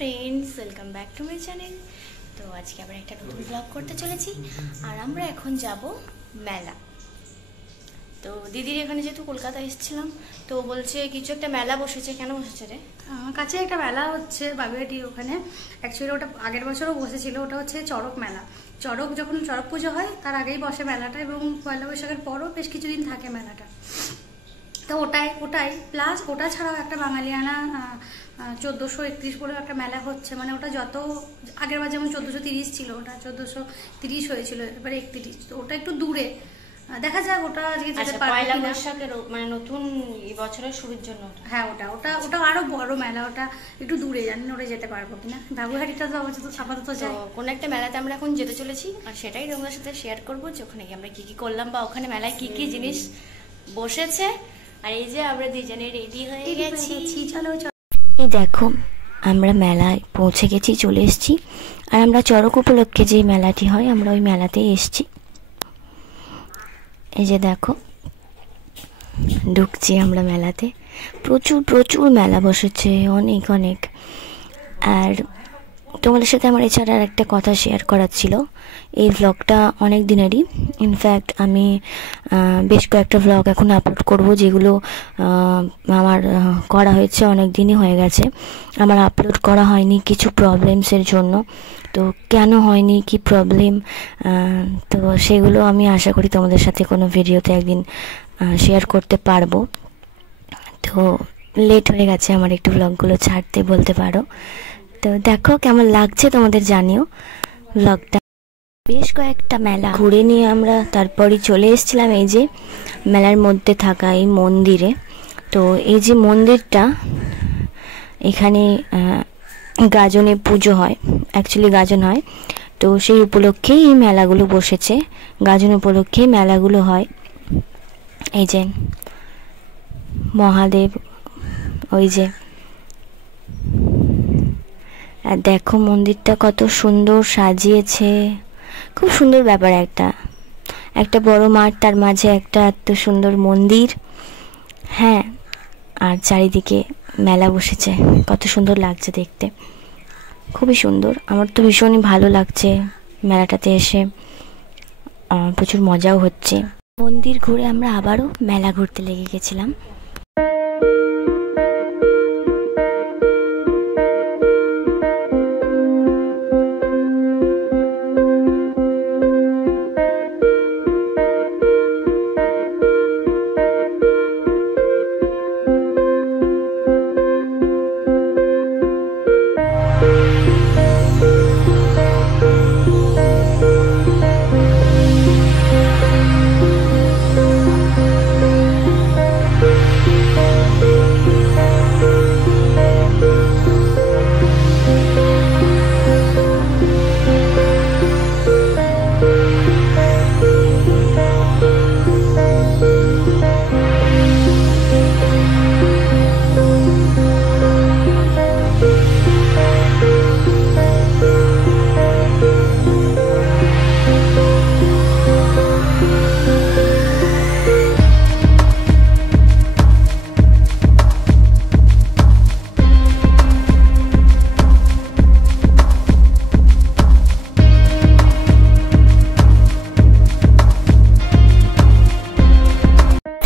Friends, welcome back to my channel. তো আজকে আবার একটা নতুন ব্লগ করতে চলেছি। আর আমরা এখন যাব মেলা। তো দিদির এখানে যেহেতু কলকাতা এসেছিলাম, তো বলছে কিছু একটা মেলা বসেছে। কেন বসেছে রে? আমার কাছে একটা মেলা হচ্ছে বাগুইহাটি, ওখানে অ্যাকচুয়ালি ওটা আগের বছরও বসেছিল। ওটা হচ্ছে চড়ক মেলা। যখন চড়ক পুজো হয় তার আগেই বসে মেলাটা, এবং পয়লা বৈশাখের পরও বেশ কিছুদিন থাকে মেলাটা। তো ওটাই প্লাস ওটা ছাড়াও একটা বাঙালিয়ানা 1431 বলে একটা মেলা হচ্ছে। মানে ওটা যত আগেরবার যেমন 1430 ছিল, ওটা 1430 হয়েছিল, এবারে 31। তো ওটা একটু দূরে, দেখা যাক ওটা আজকে যেতে পারবে পয়লা কিনা। বৈশাখের মানে নতুন বছরের শুরুর জন্য। হ্যাঁ, ওটা আরো বড় মেলা, ওটা একটু দূরে, জানি না ওটা যেতে পারবো কিনা। বাগুইহাটিটা তো আপাতত যাই। কোন একটা মেলাতে আমরা এখন যেতে চলেছি, আর সেটাই তোমাদের সাথে শেয়ার করবো যে ওখানে গিয়ে আমরা কি কি করলাম, বা ওখানে মেলায় কি কি জিনিস বসেছে। আর এই যে আমরা দুজনে রেডি হয়ে গেছি। চলো। এই দেখো, আমরা মেলায় পৌঁছে গেছি, চলে এসেছি। আর আমরা চড়ক উপলক্ষে যে মেলাটি হয়, আমরা ওই মেলাতেই এসেছি। এই যে দেখো, ঢুকছি আমরা মেলাতে। প্রচুর মেলা বসেছে, অনেক। আর তোমাদের সাথে আমার এছাড়া আর একটা কথা শেয়ার করার ছিল। এই ভ্লগটা অনেক দিনেরই। ইনফ্যাক্ট আমি বেশ কয়েকটা ভ্লগ এখন আপলোড করব, যেগুলো আমার করা হয়েছে, অনেক দিনই হয়ে গেছে। আমার আপলোড করা হয়নি কিছু প্রবলেমসের জন্য। তো কেন হয়নি, কি প্রবলেম, তো সেগুলো আমি আশা করি তোমাদের সাথে কোনো ভিডিওতে একদিন শেয়ার করতে পারবো। তো লেট হয়ে গেছে আমার একটু ভ্লগগুলো ছাড়তে, বলতে পারো। তো দেখো কেমন লাগছে তোমাদের জানিও ভ্লগটা। বেশ কয়েকটা মেলা ঘুরে নিয়ে আমরা তারপরই চলে এসেছিলাম এই যে মেলার মধ্যে থাকা এই মন্দিরে। তো এই যে মন্দিরটা, এখানে গাজনে পুজো হয়, অ্যাকচুয়ালি গাজন হয়। তো সেই উপলক্ষেই এই মেলাগুলো বসেছে, গাজন উপলক্ষেই মেলাগুলো হয়। এই যে মহাদেব, ওই যে, আর দেখো মন্দিরটা কত সুন্দর সাজিয়েছে, খুব সুন্দর ব্যাপার। একটা বড় মাঠ, তার মাঝে একটা এত সুন্দর মন্দির। হ্যাঁ, আর চারিদিকে মেলা বসেছে, কত সুন্দর লাগছে দেখতে, খুবই সুন্দর। আমার তো ভীষণই ভালো লাগছে মেলাটাতে এসে, প্রচুর মজাও হচ্ছে। মন্দির ঘুরে আমরা আবারও মেলা ঘুরতে লেগে গেছিলাম।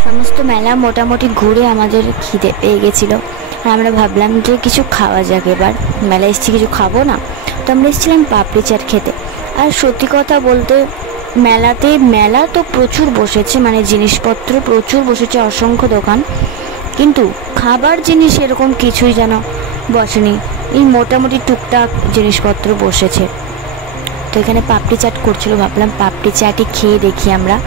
সমস্ত মেলা মোটামুটি ঘুরে আমাদের খিদে পেয়ে গেছিলো, আর আমরা ভাবলাম যে কিছু খাওয়া যাক। এবার মেলা এসেছি, কিছু খাবো না? তো আমরা এসেছিলাম পাপড়ি চাট খেতে। আর সত্যি কথা বলতে, মেলা তো প্রচুর বসেছে, মানে জিনিসপত্র প্রচুর বসেছে, অসংখ্য দোকান, কিন্তু খাবার জিনিস এরকম কিছুই যেন বসেনি। এই মোটামুটি টুকটাক জিনিসপত্র বসেছে। তো এখানে পাপড়ি চাট করছিল, ভাবলাম পাপড়ি চাটই খেয়ে দেখি আমরা।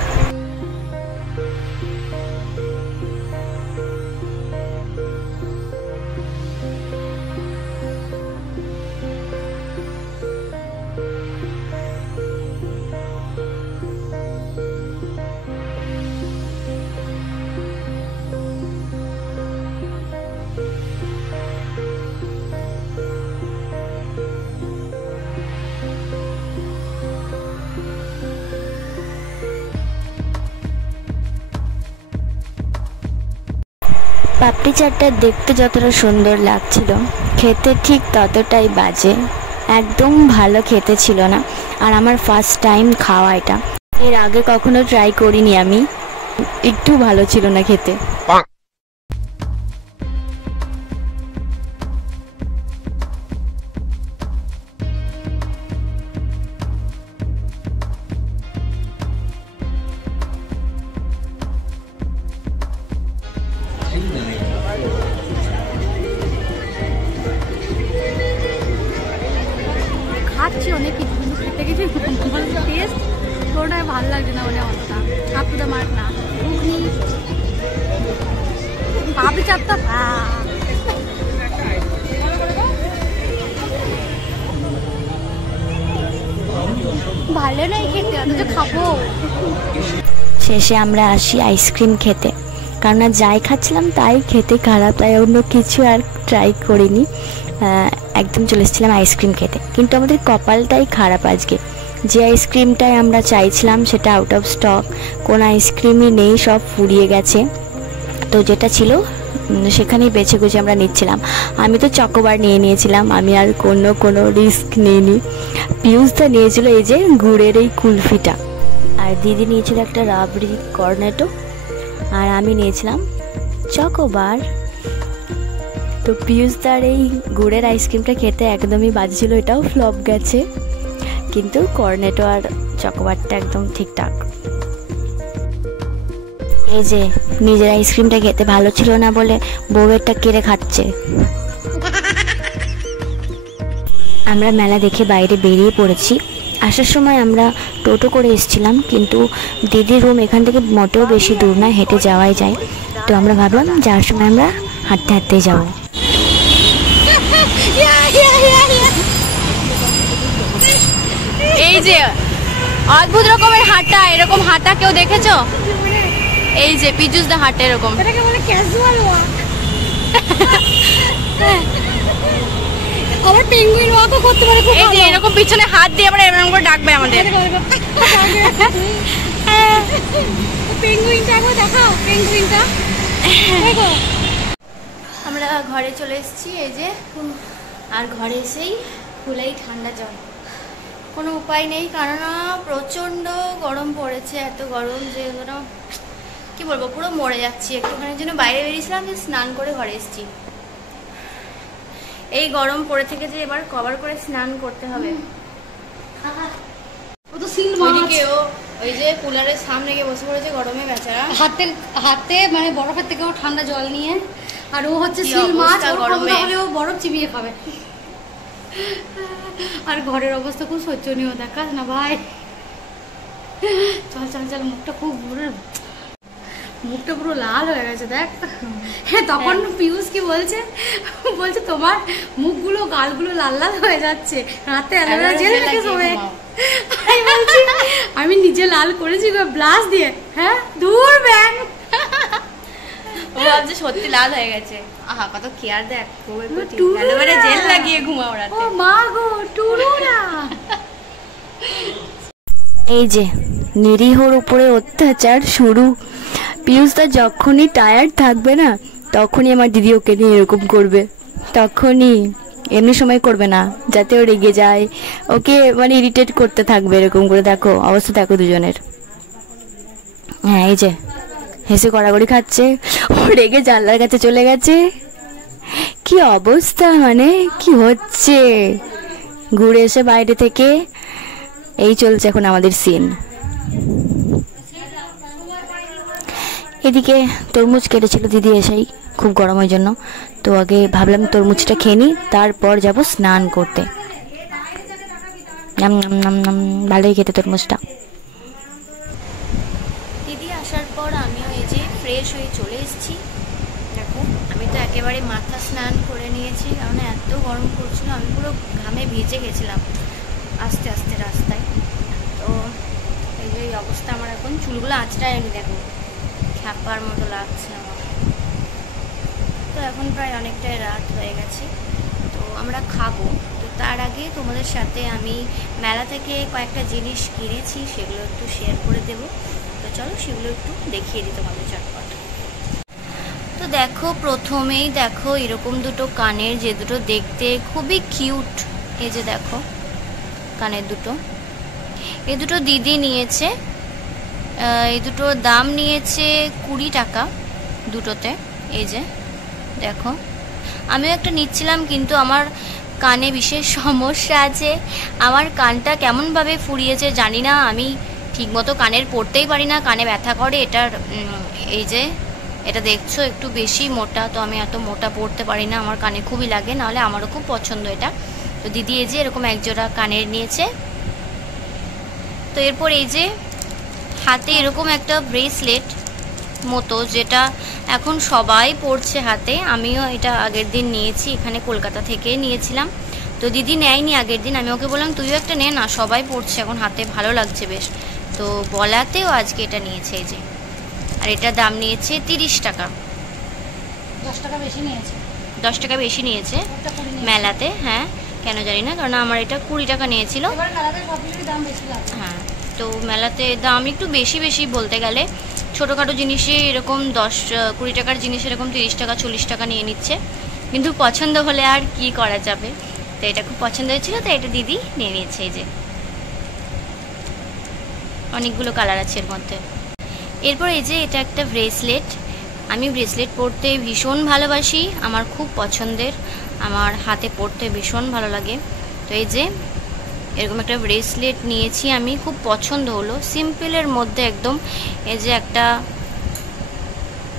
পাপড়ি চাটটা দেখতে যতটা সুন্দর লাগছিল, খেতে ঠিক ততটাই বাজে, একদম ভালো খেতে ছিল না। আর আমার ফার্স্ট টাইম খাওয়া এটা, এর আগে কখনো ট্রাই করিনি আমি, একটু ভালো ছিল না খেতে। খাচ্ছি অনেক কিছু, কিন্তু খেতে কিছু টেস্ট পুরোটাই ভালো লাগছে না, মানে অতটা আপ টু দ্য মার্ক না। ঘুগনি পাপড়ি চাটটা ভালো নাই খেতে, অথচ খাবো। শেষে আমরা আসি আইসক্রিম খেতে, কারণ যাই খাচ্ছিলাম তাই খেতে খারাপ, তাই অন্য কিছু আর ট্রাই করিনি। একদম চলে এসেছিলাম আইসক্রিম খেতে, কিন্তু আমাদের কপালটাই খারাপ আজকে। যে আইসক্রিমটাই আমরা চাইছিলাম সেটা আউট অফ স্টক, কোনো আইসক্রিমই নেই, সব ফুরিয়ে গেছে। তো যেটা ছিল সেখানেই বেছে গুছে আমরা নিচ্ছিলাম। আমি তো চকোবার নিয়েছিলাম, আমি আর কোনো রিস্ক নিইনি। পিউষদা নিয়েছিল এই যে গুড়ের এই কুলফিটা, আর দিদি নিয়েছিল একটা রাবড়ি কর্নেটো, আর আমি নিয়েছিলাম চকোবার। তো পিউষদার এই গুড়ের আইসক্রিমটা খেতে একদমই বাজে ছিল, এটাও ফ্লপ গেছে, কিন্তু কর্নেটো আর চকোবারটা একদম ঠিকঠাক। এই যে নিজের আইসক্রিমটা খেতে ভালো ছিল না বলে বউয়েরটা কেড়ে খাচ্ছে। আমরা মেলা দেখে বাইরে বেরিয়ে পড়েছি। আসার সময় আমরা টোটো করে এসেছিলাম, কিন্তু দিদির রুম এখান থেকে মোটেও বেশি দূর না, হেঁটে যাওয়াই যায়। তো আমরা ভাবলাম যাওয়ার সময় আমরা হাঁটতে হাঁটতে যাবো। এই যে অদ্ভুত রকমের হাঁটা, এরকম হাঁটা কেউ দেখেছো? এই যে পিজুসদা হাঁটে এরকম, এটাকে বলে ক্যাজুয়াল ওয়াক। আবার পেঙ্গুইন ওয়াকও করতে পারে খুব ভালো। এই যে এরকম পিছনে হাত দিয়ে আমরা এরকম করে ডাকবে আমাদের। পেঙ্গুইনটাকে দেখাও, পেঙ্গুইনটা দেখো। আমরা ঘরে চলে এসেছি, এই যে, আর ঘরে এসেই খুলেই ঠান্ডা জল। কোনো উপায় নেই, কারণ প্রচণ্ড গরম পড়েছে, এত গরম যে কি বলবো, পুরো মরে যাচ্ছি। একটুখানির জন্য বাইরে বেরিয়েছিলাম, যে স্নান করে ঘরে এসেছি। এই গরম পড়ে থেকে যে এবার কভার করে স্নান করতে হবে। ওই যে কুলারের সামনে গিয়ে বসে পড়েছে গরমে বেচারা, হাতে মানে বরফের থেকেও ঠান্ডা জল নিয়ে। আর ও হচ্ছে সিল মাছ, গরমে ও বরফ চিবিয়ে খাবে। আর ঘরের অবস্থা খুব শোচনীয়, দেখাস না ভাই। চল চল চল, মুখটা পুরো লাল হয়ে গেছে দেখ। হ্যাঁ, তখন পিউষ কি বলছে, তোমার মুখগুলো গালগুলো লাল লাল হয়ে যাচ্ছে, রাতে অ্যালোভেরা জেল রেখে শোবে। আমি নিজে লাল করেছি ব্লাশ দিয়ে। হ্যাঁ, দূর ব্যাং। ও ভাবছে সত্যি লাল হয়ে গেছে। আহা, কত কেয়ার দেখ, অ্যালোভেরা জেল লাগিয়ে ঘুমাও রাতে। ও মা গো, টুরুরা। এই যে নিরীহর উপরে অত্যাচার শুরু। পিউষদা যখনই টায়ার্ড থাকবে না, তখনই আমার দিদি ওকে নিয়ে এরকম করবে, তখনই, এমনি সময় করবে না, যাতে ও রেগে যায়, ওকে মানে ইরিটেট করতে থাকবে এরকম করে। দেখো অবস্থা, দেখো দুজনের। হ্যাঁ, এই যে হেসে কড়াকড়ি খাচ্ছে, ও রেগে জানলার কাছে চলে গেছে। কি অবস্থা, মানে কি হচ্ছে। ঘুরে এসে বাইরে থেকে এই চলছে এখন আমাদের সিন। এদিকে তরমুজ কেটেছিল দিদি এসেই, খুব গরম ওই জন্য। তো আগে ভাবলাম তরমুজটা খেয়ে নিই, তারপর যাব স্নান করতে। ভালোই খেতে তরমুজটা। দিদি আসার পর আমিও এই যে ফ্রেশ হয়ে চলে এসেছি। দেখো, আমি তো একেবারে মাথা স্নান করে নিয়েছি, কারণ এত গরম করছিল, আমি পুরো ঘামে ভিজে গেছিলাম আস্তে আস্তে রাস্তায়। তো এই যে অবস্থা আমার এখন, চুলগুলো আঁচড়ায় আমি দেখো, ছাপার মতো লাগছে আমার। তো এখন প্রায় অনেকটাই রাত হয়ে গেছে, তো আমরা খাবো। তো তার আগে তোমাদের সাথে আমি মেলা থেকে কয়েকটা জিনিস কিনেছি, সেগুলো একটু শেয়ার করে দেব। তো চলো সেগুলো একটু দেখিয়ে দিই তোমাদের চটপট। তো দেখো প্রথমেই দেখো এরকম দুটো কানের, যে দুটো দেখতে খুবই কিউট। এই যে দেখো কানের দুটো, এই দুটো দিদি নিয়েছে। এই দুটোর দাম নিয়েছে 20 টাকা দুটোতে। এই যে দেখো, আমিও একটা নিচ্ছিলাম, কিন্তু আমার কানে বিশেষ সমস্যা আছে। আমার কানটা কেমনভাবে ফুরিয়েছে জানি না, আমি ঠিকমতো কানের পরতেই পারি না, কানে ব্যথা করে। এটার এই যে এটা দেখছো একটু বেশি মোটা, তো আমি এত মোটা পরতে পারি না, আমার কানে খুবই লাগে, নাহলে আমারও খুব পছন্দ এটা। তো দিদি এই যে এরকম একজোড়া কানের নিয়েছে। তো এরপর এই যে হাতে এরকম একটা ব্রেসলেট মতো, যেটা এখন সবাই পরছে হাতে। আমিও এটা আগের দিন নিয়েছি, এখানে কলকাতা থেকে নিয়েছিলাম। তো দিদি নেয়নি আগের দিন, আমি ওকে বললাম তুইও একটা নে না, সবাই পরছে এখন হাতে, ভালো লাগছে বেশ। তো বলাতেও আজকে এটা নিয়েছে। এই যে, আর এটার দাম নিয়েছে 30 টাকা। 10 টাকা বেশি নিয়েছে। 10 টাকা বেশি নিয়েছে মেলাতে, হ্যাঁ কেন জানি না, কারণ আমার এটা 20 টাকা নিয়েছিল। হ্যাঁ, তো মেলাতে দাম একটু বেশি বেশি বলতে গেলে, ছোটোখাটো জিনিসে এরকম 10-20 টাকার জিনিস এরকম 30 টাকা 40 টাকা নিয়ে নিচ্ছে, কিন্তু পছন্দ হলে আর কি করা যাবে। তো এটা খুব পছন্দ হয়েছিল, তো এটা দিদি নিয়ে নিয়েছে। এই যে অনেকগুলো কালার আছে এর মধ্যে। এরপর এই যে এটা একটা ব্রেসলেট, আমি ব্রেসলেট পরতে ভীষণ ভালোবাসি, আমার খুব পছন্দের, আমার হাতে পরতে ভীষণ ভালো লাগে। তো এই যে এরকম একটা ব্রেসলেট নিয়েছি আমি, খুব পছন্দ হলো, সিম্পলের মধ্যে একদম। এই যে একটা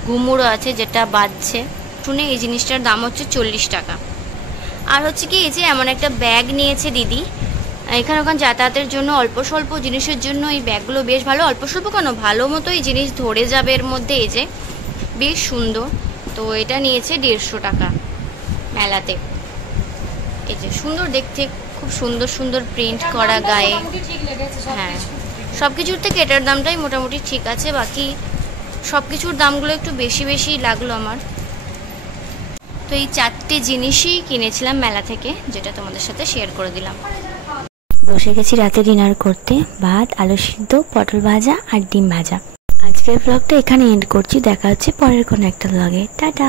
ঘুমুরও আছে যেটা বাজছে শুনে, এই জিনিসটার দাম হচ্ছে 40 টাকা। আর হচ্ছে কি, এই যে এমন একটা ব্যাগ নিয়েছে দিদি, এখানে ওখানে যাতায়াতের জন্য, অল্প স্বল্প জিনিসের জন্য এই ব্যাগগুলো বেশ ভালো। অল্প স্বল্প কেন, ভালো মতো এই জিনিস ধরে যাবে এর মধ্যে। এই যে বেশ সুন্দর। তো এটা নিয়েছে 150 টাকা মেলাতে। এই যে সুন্দর দেখতে, খুব সুন্দর সুন্দর প্রিন্ট করা গায়ে। হ্যাঁ, সব কিছুর থেকে এটার দামটাই মোটামুটি ঠিক আছে, বাকি সব কিছুর দামগুলো একটু বেশি বেশি লাগলো আমার। তো এই 4টে জিনিসই কিনেছিলাম মেলা থেকে, যেটা তোমাদের সাথে শেয়ার করে দিলাম। বসে গেছি রাতে ডিনার করতে, ভাত, আলু সিদ্ধ, পটল ভাজা আর ডিম ভাজা। আজকের ব্লগটা এখানে এন্ড করছি, দেখা হচ্ছে পরের কোনো একটা ব্লগে। টাটা।